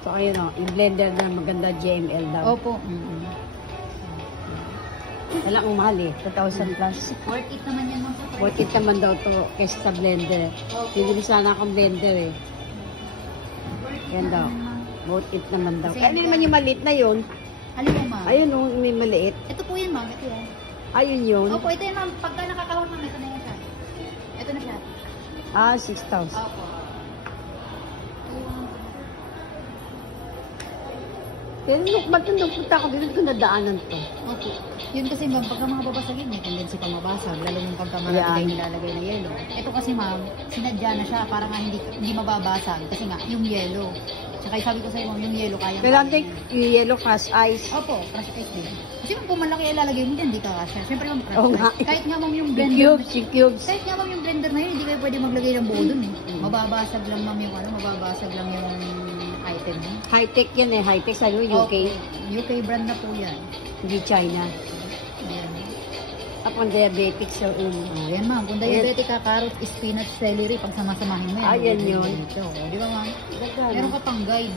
So, ayun o, yung blender na maganda JML daw. Opo. Wala akong mahal eh, 2,000 plus. Worth it naman yan, ma'am. Worth it naman daw to kaysa sa blender. Bibili sana akong blender eh. Yan daw. Worth it naman daw. Ano naman yung maliit na yun? Alin mo, ma'am? Ayun o, may maliit. Ito po yan, ma'am. Ito yan. Ayun yun. Opo, ito yan, ma'am. Pagka nakakahon, ma'am, ito na yan siya. Ito na siya. Ah, 6,000. Opo. Pero ba't nung punta ako dito, nadaanan to? Opo. Yun kasi ma'am, pagka mga babasagin, may tendency pang mabasag. Lalo yung pagka marami kayo nilalagay na yelo. Ito kasi ma'am, sinadya na siya para nga hindi mababasag. Kasi nga, yung yelo. Tsaka sabi ko sa'yo ma'am, yung yelo kaya. Pero ang yung yellow crush ice. Opo, crush ice din. Kasi ma'am, kung malaki ilalagay mo dyan, di ka kasya. Siyempre ma'am, crush Oo ice. nga. Kahit nga ma'am yung Yung blender. cubes, yung cubes. Kahit nga ma'am yung blender na yun, hindi kayo pwede maglagay ng buo dun eh. Mababasag lang ma'am yung mababasag lang yung item mo. High-tech yan eh, high-tech sa UK. UK brand na po yan. Hindi China. Ayan. Ako diabetic so Ayan ma'am, kung diabetic ka, carrot, spinach, celery, pag samasamahin mo yan. Ayan yun. Ito, di ba ma'am? Meron ka pang guide.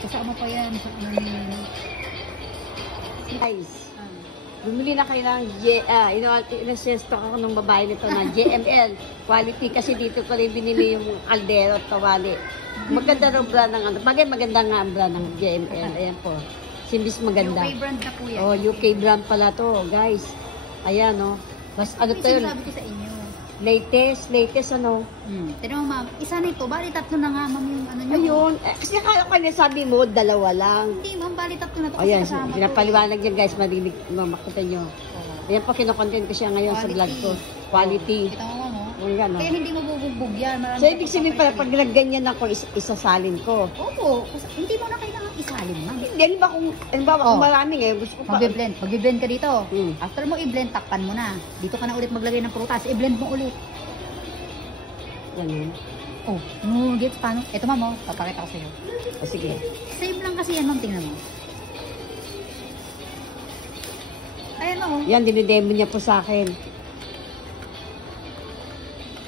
Kasama pa yan sa ano nyo. Guys, bumili na kayo ng inasesto ako ng babae nito na JML quality kasi dito ko rin binili yung kaldero at tawali. Maganda raw brand ng ano. Bagay maganda nga ang brand ng JML. Ayan po. Simbis maganda. UK brand na po yan. Oh, UK brand pala to, guys. Ayan, oh. Mas ano to yun? Sinasabi ko sa inyo. Latest ano. Pero ma'am, isa na ito. Bali tatlo na nga ma'am yung ano nyo. Ayun. Kasi akala ko sabi mo, dalawa lang. Hindi ma'am, bali tatlo na ito. Ayan, kasama to. pinapaliwanag yan guys. Marinig, makita nyo. Ayan po, kinocontent ko siya ngayon sa vlog ko. Quality. Kita mo ma'am, oh. Ayan, Kaya hindi mo bubugbog yan. So, ibig sabihin pala, pag nagganyan ako, isasalin ko. Opo. Hindi mo na kailangan isalin ma'am. Hindi, ano ba kung marami ngayon, gusto ko pa. Mag-blend ka dito. Hmm. After mo i-blend, takpan mo na. Dito ka na ulit maglagay ng prutas. I-blend mo ulit. Yan yun. Oh, gets paano? Ito ma'am, oh, papakita ko sa'yo. O, sige. Same lang kasi yan ma'am, tingnan mo. Ayan o. Yan, dinidemo niya po sa akin.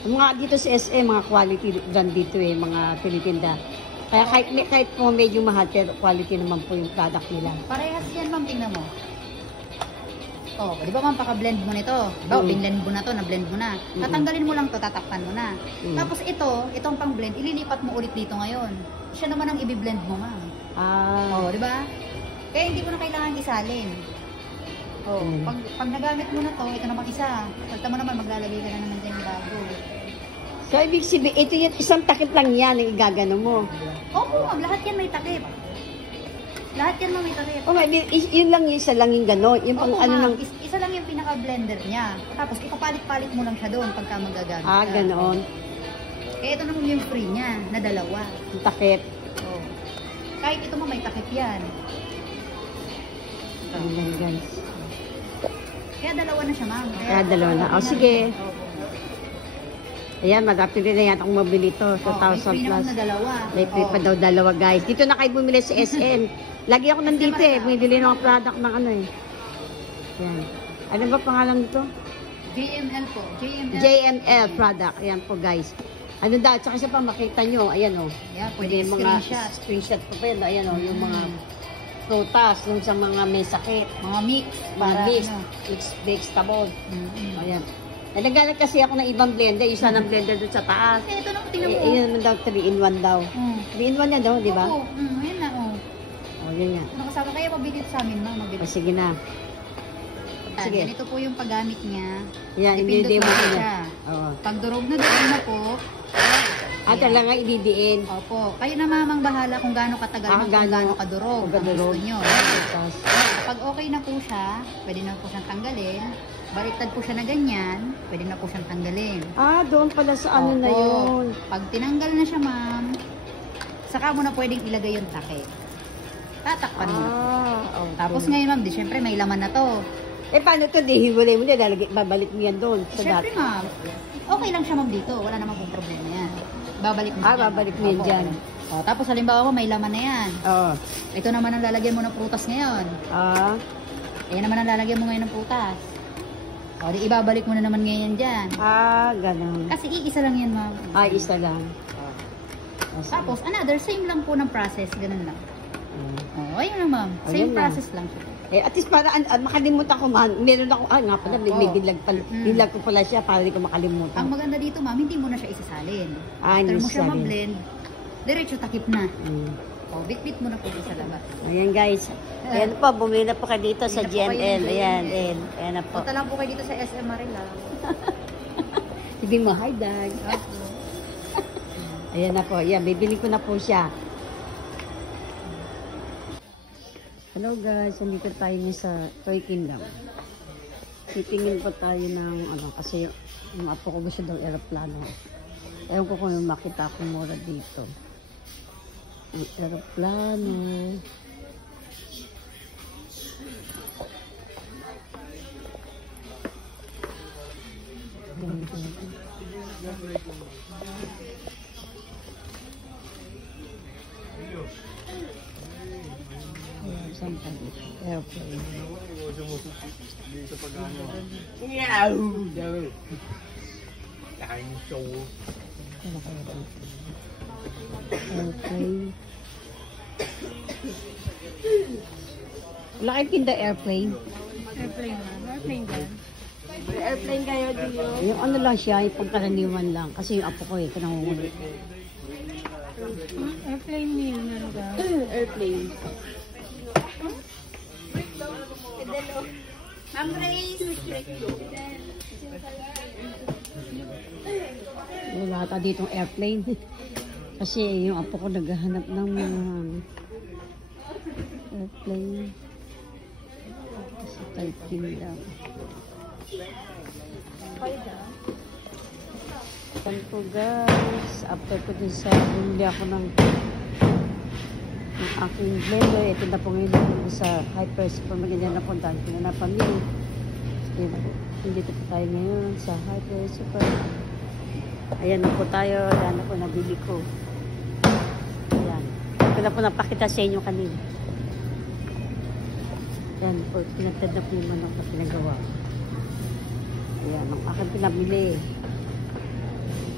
Mga dito sa SM, mga quality brand dito eh, mga tinitinda. Kaya kahit po medyo mahal, pero quality naman po yung product nila. Parehas yan ma'am, tingnan mo. Oh, di ba ma'am, paka-blend mo nito. Diba, binlend mo na to, na-blend mo na. Tatanggalin mo lang to, tatakpan mo na. Tapos itong pang-blend, ililipat mo ulit dito ngayon. Siya naman ang i-blend mo ma'am. Oh, di ba? Kaya hindi mo na kailangan isalin. Oh, pag nagamit mo na to, ito naman isa. Pagka mo naman, maglalagay ka na naman dyan ng bago. So, ibig sabihin, ito yung isang takip lang yan ang igagano mo. Opo ma'am, lahat yan may takip. Lahat yan ma'am may takip. Oh, yun lang yung isa lang yung gano'n. Yung pang ano ng... Isa lang yung pinaka-blender niya. Tapos ipapalit-palit mo lang siya doon pagka magagamit ka. Gano'n. Eh, ito naman yung free niya, na dalawa. Yung takip. Oh. Kahit ito mo may takip yan. Ayan, guys. Kaya dalawa na siya ma'am. Kaya dalawa na. O, sige. Ayan, mag-apil na yan akong mabili ito. 2,000 may free naman plus. na dalawa. May free pa daw dalawa, guys. Dito na kayo bumili sa SM. Lagi ako nandito eh. Bumili ng product ng ano eh. Ayan. Ano ba pangalan nito? JML po. JML product. Ayan po, guys. Ano daw, tsaka siya pa makita nyo. Ayan o. Yeah, pwede yung mga screenshot ko pa yun. Ayan o, yung mga prutas, yung sa mga may sakit. Mga mix. Para mix. Ano. Mix vegetable. Ayan. Nagalit kasi ako ng ibang blender, isa ng blender doon sa taas. Eh, ito naman, tingnan mo. Yun naman daw, 3-in-1 daw. 3-in-1 yan daw, di ba? Oo, ayan na, Yun yan. Nakasama kaya mabili ito sa amin, ma'am. Sige na. Sige. Ganito po yung paggamit niya. Yan, Dipindot mo lang siya. siya. Oo. Pag durog na doon na po. Talaga ididiin. Opo. Kayo na mamang bahala kung gaano katagal mo, kung gaano kadurog. Ang gusto nyo. Pag okay na po siya, pwede na po siyang tanggalin. Baliktad po siya na ganyan, pwede na po siyang tanggalin. Doon pala sa ano na yun. Pag tinanggal na siya, ma'am, saka mo na pwedeng ilagay yung takip. Tatakpan mo na po. Okay. Tapos ngayon, ma'am, di syempre may laman na to. Paano ito? Di hiwalay mo na, babalik mo yan doon. Sa Syempre, ma'am, okay lang siya, ma'am, dito. Wala naman pong problema yan. Babalik mo yan. Babalik mo yan dyan. Tapos halimbawa mo, may laman na yan. Ito naman ang lalagyan mo ng prutas ngayon. Ayan naman ang lalagyan mo ngayon ng prutas. Di ibabalik mo na naman ngayon dyan. Ganun. Kasi iisa lang yan, ma'am. Isa lang. Tapos, another, same lang po ng process. Ganun lang. Oh, ayun lang, ma'am. Ayun Same lang. process lang po. At least para makalimutan ko man, meron ako, nga pala, may bilag pala, bilag ko pala siya para hindi ko makalimutan. Ang maganda dito, ma'am, hindi mo na siya isasalin. Hindi After mo siya isasalin. ma-blend, diretso takip na. Mm. Oh, bit-bit mo na po siya sa labas. Ayan guys. Ayan po, bumili na po kayo dito sa Bumili na po kayo GML. ng Ayan, GML. ayan. Ayan na po. Punta lang po kayo dito sa SM Marila. Hindi mo, hi dad. Ayan na po. Ayan, bibili ko na po siya. Hello guys, nandito tayo sa Toy Kingdom. Titingin po tayo ng kasi yung apo ko gusto daw aeroplano. Ewan ko kung makita ko mura dito. Ang aeroplano. Ayan, saan pa dito? Airplane. Ano kaya dito? Airplane. Wala kayong tinda airplane? Airplane na. Airplane ba? Airplane kayo dito? Yung ano lang siya, yung pagkaraniwan lang. Kasi yung apo ko pinangungulit. Airplane meal meron ka? Airplane. Ma'am Ray, Wala ata ditong airplane. Kasi yung apo ko naghahanap ng mga airplane. Kasi typing lang. Yan po guys. After ko din sa bumili ako ng aking blender. Ito na po ngayon sa Hyper Super. Maganda na po. Dahil ko na pamili. Dito po tayo ngayon sa Hyper Super. Ayan na po tayo. Ayan na po nabili ko. Ayan. Ito na po napakita sa inyo kanina. Ayan po. Pinatad na po yung manok na pinagawa. Ayan. Ang aking pinabili.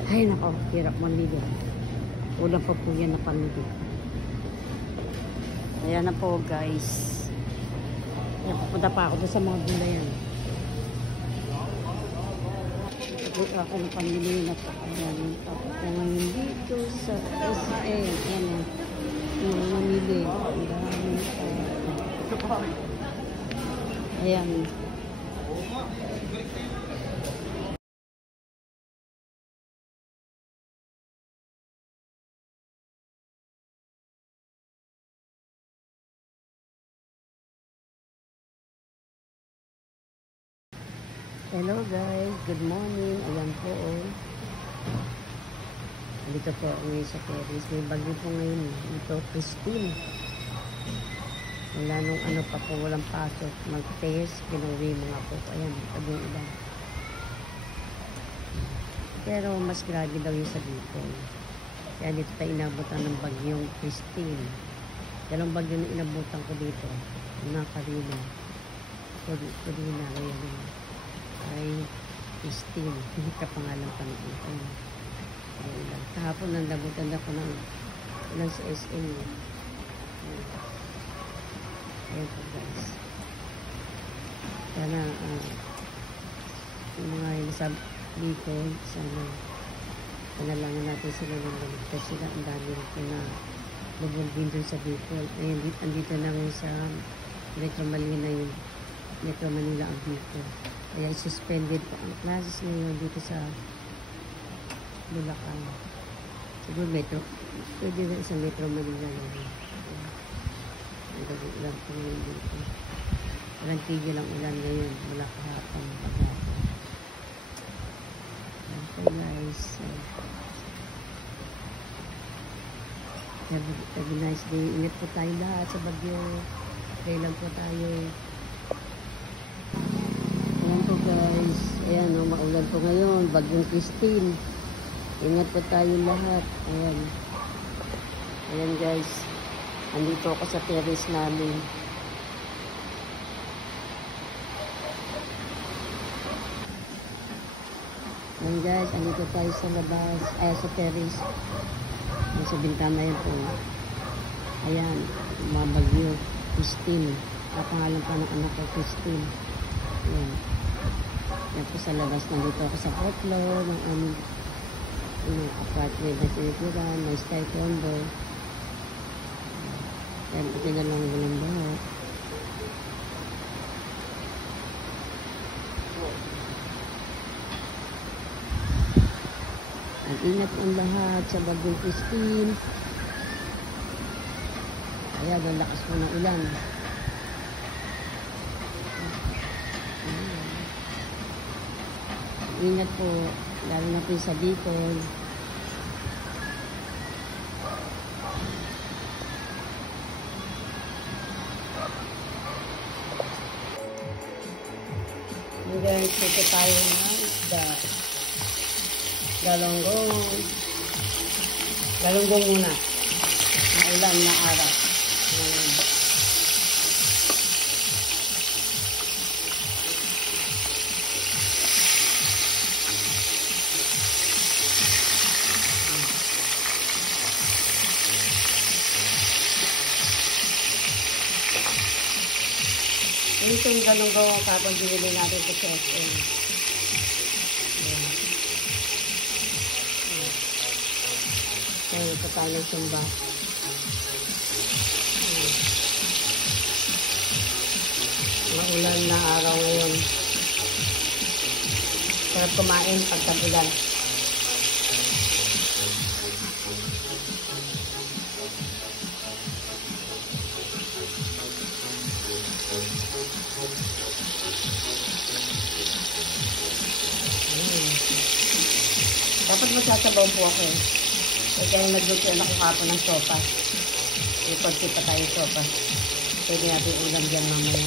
Ay nako. Hirap mamili. Ulang pa po yan na pamili. Ayan na po guys. Ayan. Pupunta pa ako doon sa mga gulayan. Ako ng pamili na po. Ayan. Ako ngayon dito sa SM. Ayan. Yung mamili. Ang dami. Ayan. Hello guys, good morning. Ayan po. Dito po ako ngayon sa Paris. May bagyo po ngayon. Ito, Christine. Wala nung ano pa po, walang pasok. Mag-test, pinuwi mga po. Ayan, pag yung iba. Pero mas grabe daw yung sa dito. Kaya dito tayo inabutan ng bagyong Christine. Dalawang bagyo na inabutan ko dito. Nakarina. Karina, ayan. Ay Christine. Hindi ka pangalan pa ng ito. Ayan. Kahapon nang nabutan ako ng ilan sa SM. Ayan po guys. Sana yung mga nasa dito, sana panalangin natin sila ng baligtas sila. Ang dami rin po na lubog din dun sa Bicol. Ayun, andito na ngayon sa Metro Manila yung Metro Manila ang Bicol. Kaya suspended po ang classes ngayon dito sa Bulacan. Siguro Metro, pwede rin sa Metro Manila lang. Ang gabi lang po ngayon dito. Walang tigil lang ulan ngayon. Wala kahapon. Okay guys. Have a nice day. Ingat po tayo lahat sa bagyo. Pray lang po tayo. Ayan po guys. Ayan o, maulan po ngayon. Bagyong Christine. Ingat po tayo lahat. Ayan. Ayan guys. Andito ako sa terrace namin. Ayan guys. Andito tayo sa labas. Ay, sa terrace. Sa bintana yun po. Ayan, mga bagyo. Christine. Kapangalan pa ng anak ko, Christine. Ayan. Yan po sa labas. Nandito ako sa 4th floor ng aming apartment na tinitiran. May sky condo. Ayan, ito na lang walang baho. Ang ingat ang lahat sa bagyong Christine. Ayan, ang lakas po ng ulan. Ingat po, lalo na po sa Bicol. Guys, ito tayo ng isda. Galonggong. Galonggong muna. Maulan na araw. Ito yung galonggong kapag binili natin sa SM. Ito tayo ng sumba. Maulan na araw ngayon. Sarap kumain pag tag-ulan. Dapat magsasabaw po ako eh. Kaya nagluto na ako kapon ng sopa. Ipagsit pa tayo sopa. Pwede natin ulam dyan mamaya.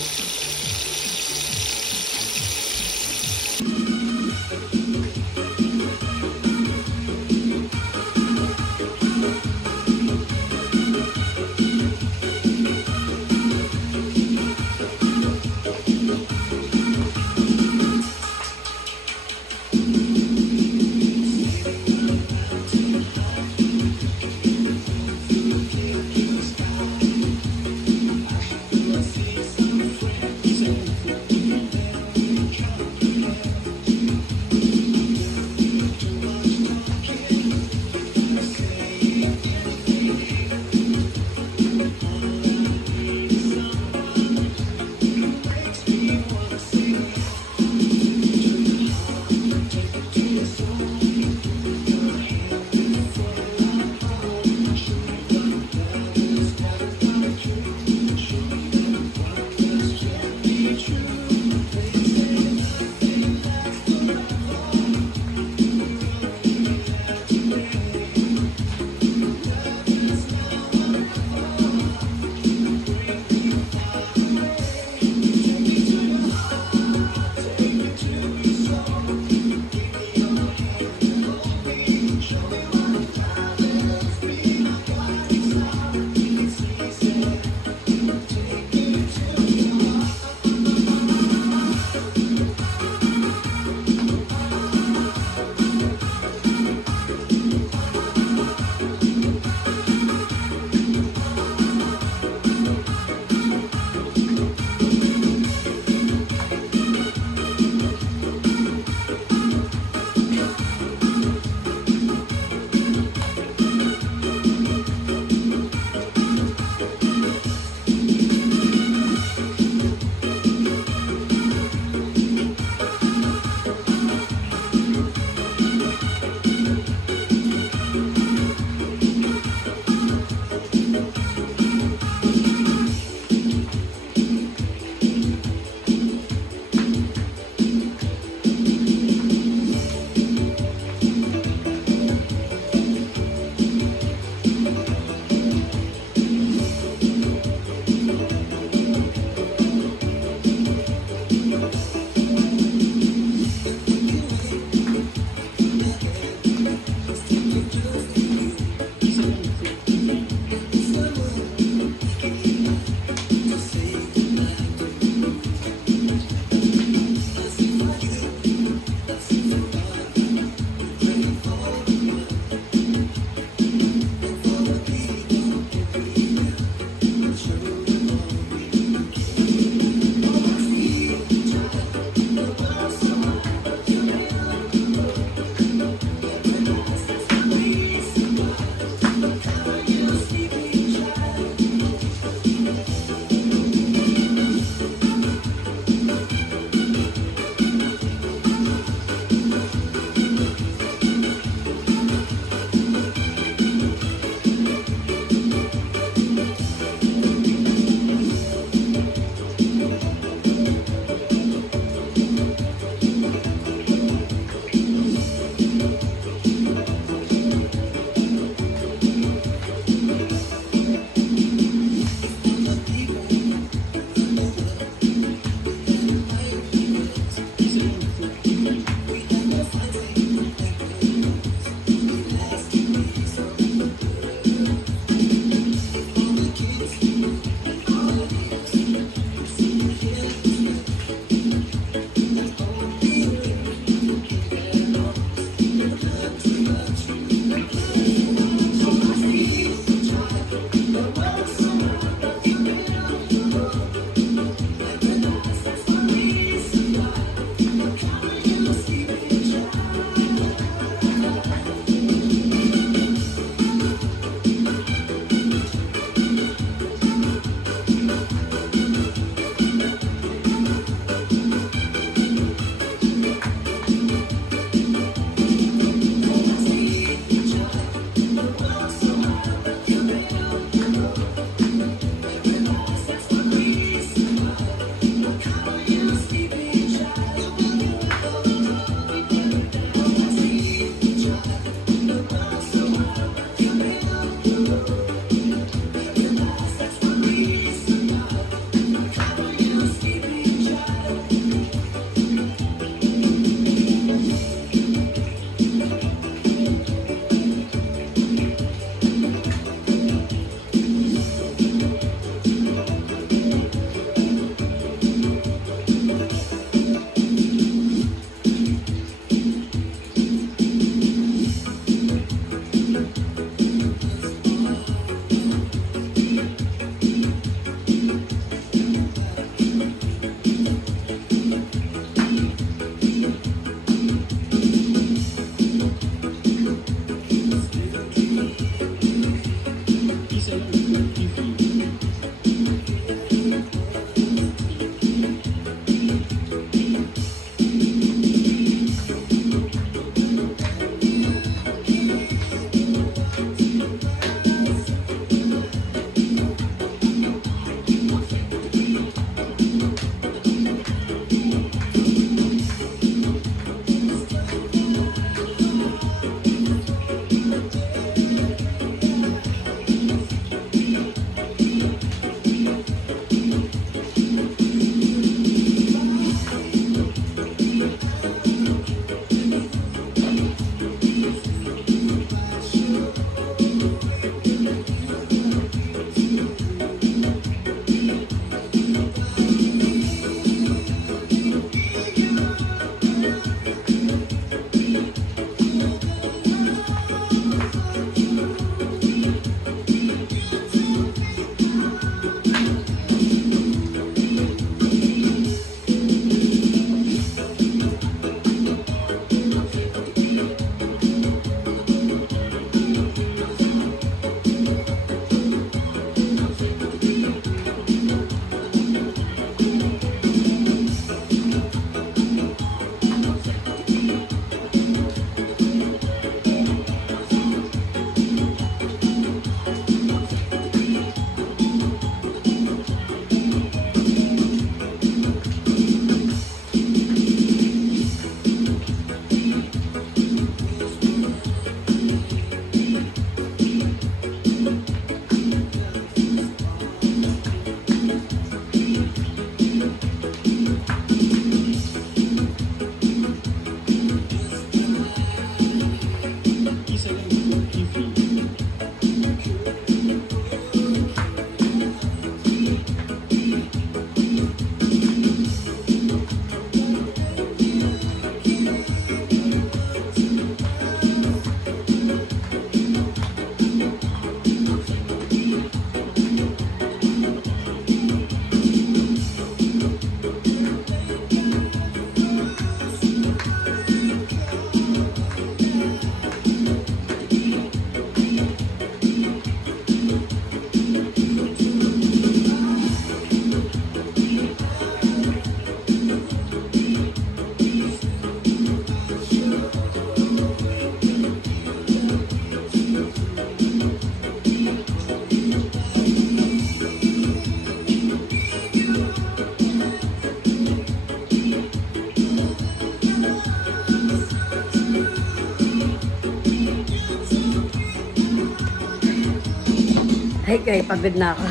Ay, kaya pagod na ako.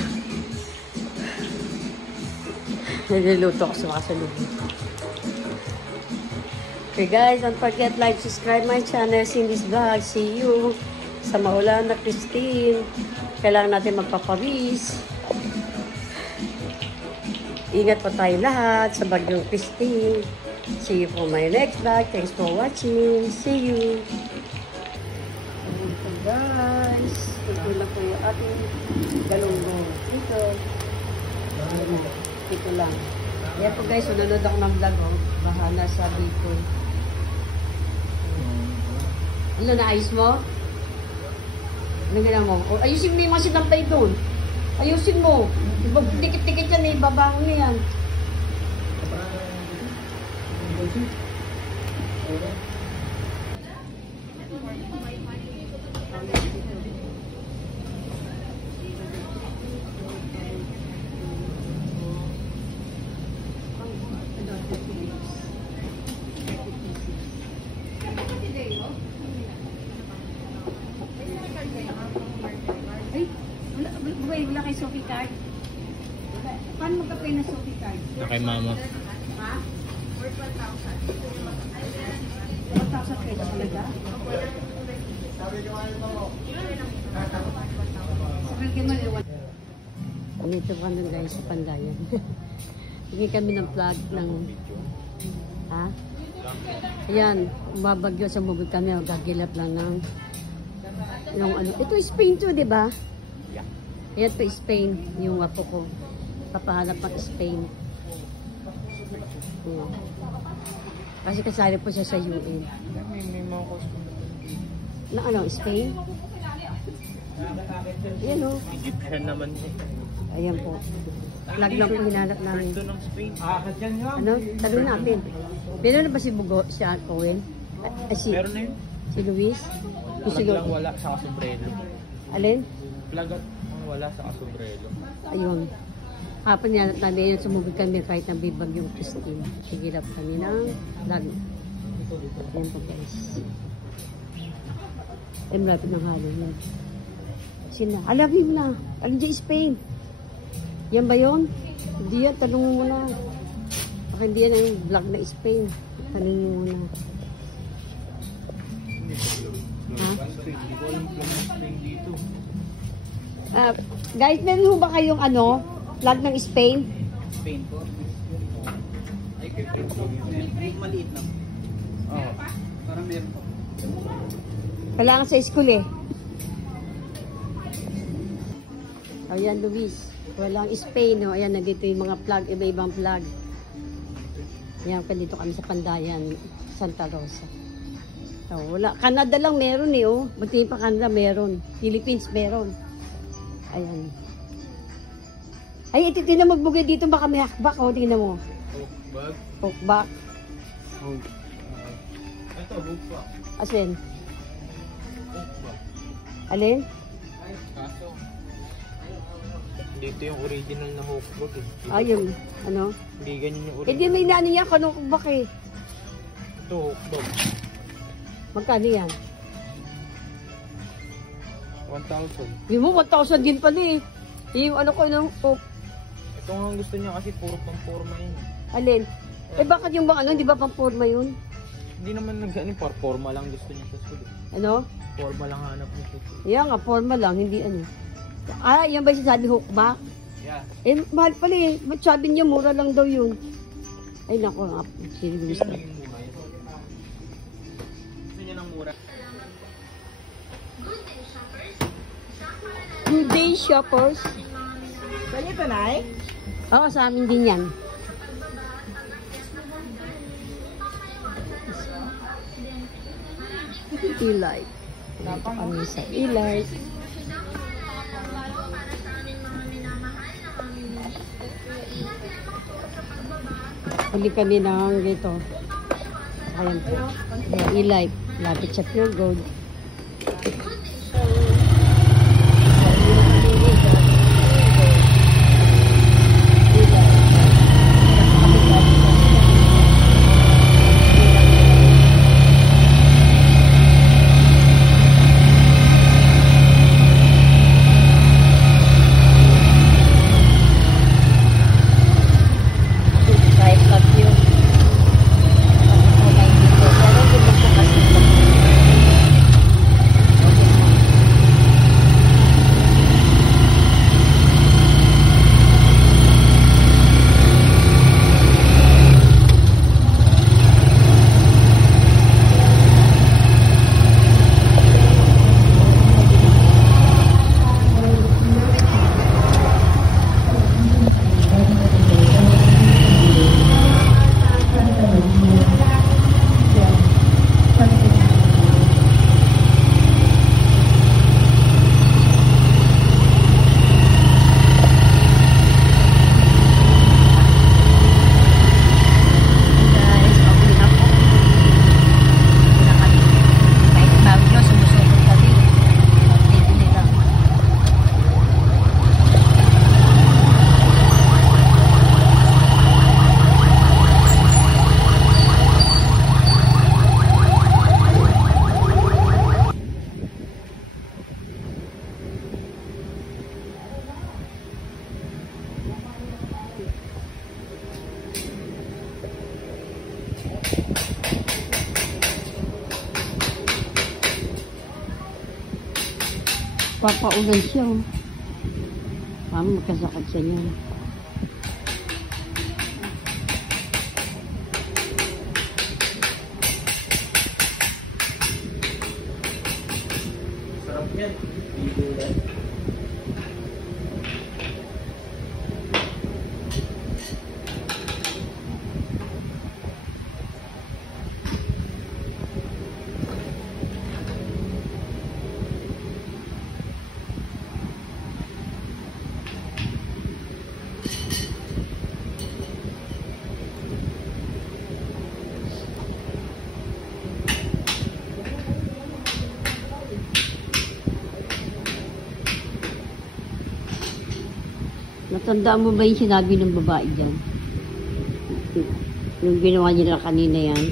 Niluluto ako sa makasalubong. Okay guys, don't forget like, subscribe my channel, Cindy's Vlog. See you sa maulan na Christine. Kailangan natin magpapawis. Ingat po tayo lahat sa bagyong Christine. See you for my next vlog. Thanks for watching. See you. So guys, ito na po yung ating galunggong. Ito lang. Kaya po guys, sunod ako ng vlog. Oh. Bahala sa dito. Ano, naayos mo? Ano gano'n mo? O, ayusin mo yung mga sinampay doon. Ayusin mo. Dikit-dikit yan, ibabang mo yan. Wala kay Sophie card? Paano magka-pay na Sophie card? Na kay mama. Ha? Or 12,000. 12,000 pesos talaga? Dito ka nun guys sa Pandayan. Hindi kami ng vlog ng... Ha? Ayan, umabagyo sa mubod kami. Gagilap lang ng... Yung ano. Ito Spain to, di ba? Ayan po Spain, yung apo ko. Papahanap ng Spain. Ayan. Kasi kasali po siya sa UN. Na ano, Spain? Ayan o. Egyptian naman siya. Ayan po. Flag lang po hinanap namin. Ito ng Spain. Ano? Tanong natin. Meron na ba si Bugo, si Cohen? Meron na yun. Si Luis? Si Flag lang wala sa kasombrelo. Alin? Flag at wala sa kasombrelo. Ayun. Hapon niya natin yun, sumugod kami kahit nang bibag yung Christine. Sigilap kami ng vlog. Ayan po guys. Ay, malapit ng Halloween. Sina? Alabim na. Alin dyan Spain? Yan ba yun? Hindi yan. Tanong mo na. Baka hindi yan ang vlog na Spain. Tanong mo muna. Ha? Guys, meron ho ba kayong ano? Vlog ng Spain? Spain po. Ay, maliit lang. Oo. Parang meron po. Kailangan sa school eh. Ayan, Luis. Walang Spain, no? Ayan, nandito yung mga vlog, iba-ibang vlog. Ayan, dito kami sa Pandayan, Santa Rosa. So, wala. Canada lang meron eh, oh. Buti pa Canada meron. Philippines meron. Ayan. Ay, ito, tingnan magbugay dito. Baka may hakbak, oh. Tingnan mo. Hukbag? Hukbak. Ito, hukbag. Asin? Hukbag. Alin? Kaso, dito yung original na hukbag eh. Ayun. Ano? Hindi ganyan yung Eh, original. di may naano yan. Kanong hukbak eh. Ito, hukbag. Magkano yan? 1,000. Yung mo, 1,000 din pala eh. Yung ano ko, yung, oh, Ito nga ang gusto niya kasi puro pang forma yun. alin? Eh, bakit yung bang ano, di ba pang forma yun? Hindi naman nag-ano, forma lang gusto niya sa school. Ano? Forma lang hanap niya sa school. Yan nga, forma lang, hindi ano. Ah, yan ba yung sabi hukbak? Yeah. Eh, mahal pala eh. Ba't sabi niya, mura lang daw yun? Ay, naku, serious Sino na. naging mura yun? Gusto niya ng mura. Good day, shoppers. Ganito, Nay? Oo, sa amin din yan. E-light. Dito kami sa e-light. Huli kami ng dito. Ayan po. E-light. Lapit sa Pure Gold. Papaulan siya. Oh. Parang magkasakit siya niya. Sarap yan. Bibulan. Natandaan mo ba yung sinabi ng babae dyan? Yung ginawa nila kanina yan.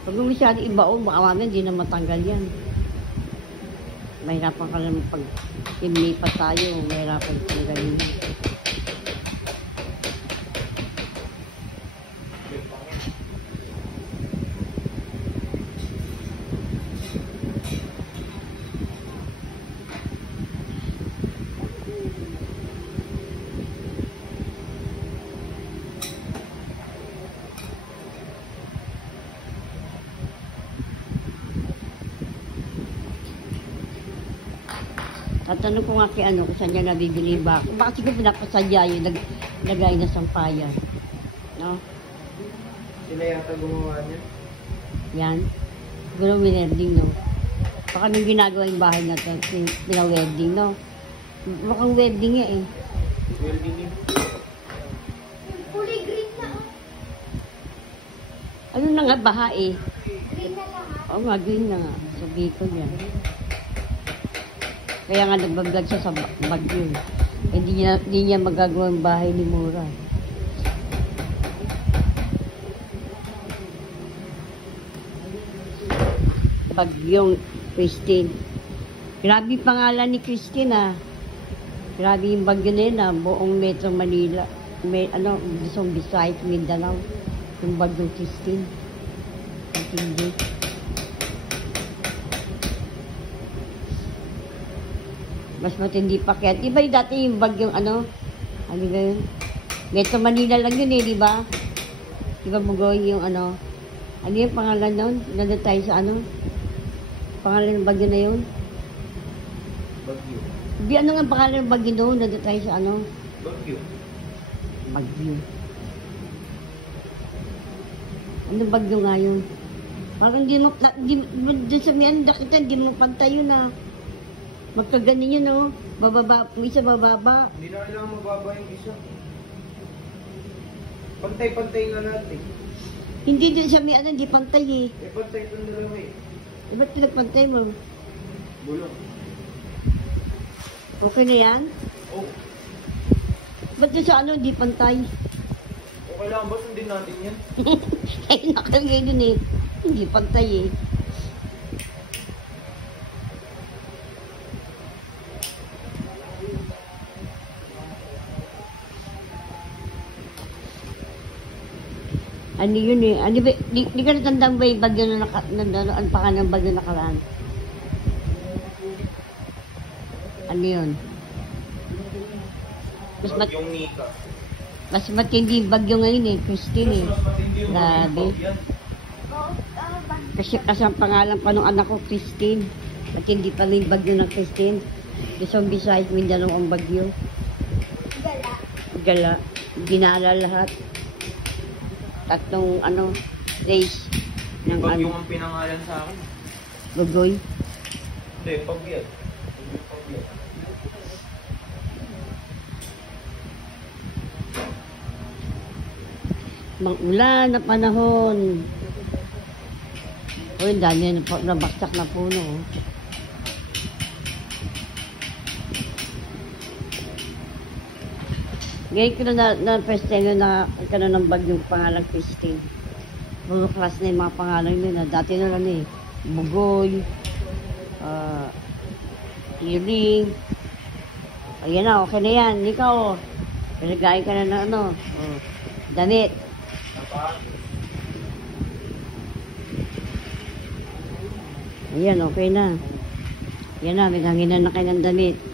Pag masyado ibaon, baka mamaya hindi na matanggal yan. Mahirapan ka naman pag imlipat tayo, mahirapan tanggalin. Tatanong ko nga kay ano, kung saan niya nabibili ba ako. Bakit siguro pinapasadya yung naglagay na sampayan. No? Sila yata gumawa niya. Yan. Siguro winerding, no? Baka may ginagawa yung bahay na to. Pina-wedding, no? Mukhang wedding nga eh. Welding yun. Kulay green na. Ano na nga, baha eh. Green na lahat. Oo nga, green na nga. Sabi ko yan. Kaya nga nagbablog siya sa Bagyo. Hindi niya magagawa ang bahay ni Mura. Bagyong Christine. Grabe pangalan ni Christine ah. Grabe yung bagyo na yun ah. Buong Metro Manila. Luzon, Visayas, Mindanao. Yung bagyong Christine. Hindi. Mas matindi pa kaya. Iba yung dati yung bagyong ano ba yun? Metro Manila lang yun eh, di ba? Di ba Bugoy yung ano? Ano yung pangalan nun? Nandun tayo sa ano? Pangalan ng bagyo na yun? Bagyo. Di ano nga pangalan ng bagyo noon? Nandun tayo sa ano? Bagyo. Bagyo. Ano bagyo nga yun? Parang di mo, doon sa miyan, nakita, di mo pantay yun ah. Magkaganin yun, no? Bababa, kung isa bababa. Hindi na kailangan mababa yung isa. Pantay-pantay nga lahat eh. Hindi doon sa may ano, di pantay eh. Eh, pantay itong dalawa eh. Ba't pinagpantay mo? Bulong. Okay na yan? Oh, Ba't doon sa ano, di pantay? okay lang ba? Sundin natin yan. Ay, nakalagay dun eh. Hindi pantay eh. Ano yun eh? Ano ba? Di ka natandang ba yung bagyo na ang pangalan ng bagyo nakaraan? Ano yun? Bagyong Nika. Mas matindi yung bagyo ngayon eh, Christine eh. Mas matindi yung Grabe. bagyong yan. Kasi ang pangalan pa nung anak ko, Christine. Matindi pa rin yung bagyo ng Christine. Luzon, Visayas, Mindanao ang bagyo. Gala. Gala. Dinala lahat. Tatlong ano, days ng Bagyong ano, ang pinangalan sa akin. Bugoy. Hindi, Pagyat. Pagyat. Mang-ulan na panahon. O, yung dami na baksak na puno. Oh. Ngayon ko na first time na nagkaroon ng bagyong pangalang Christine. Puro class na yung mga pangalan nila. Dati na lang eh. Bugoy, Healing. Ayan na, okay na yan. Ikaw, pinagain ka na ng ano. Oh, damit. Ayan, okay na. Yan na, may hanginan na kayo ng damit.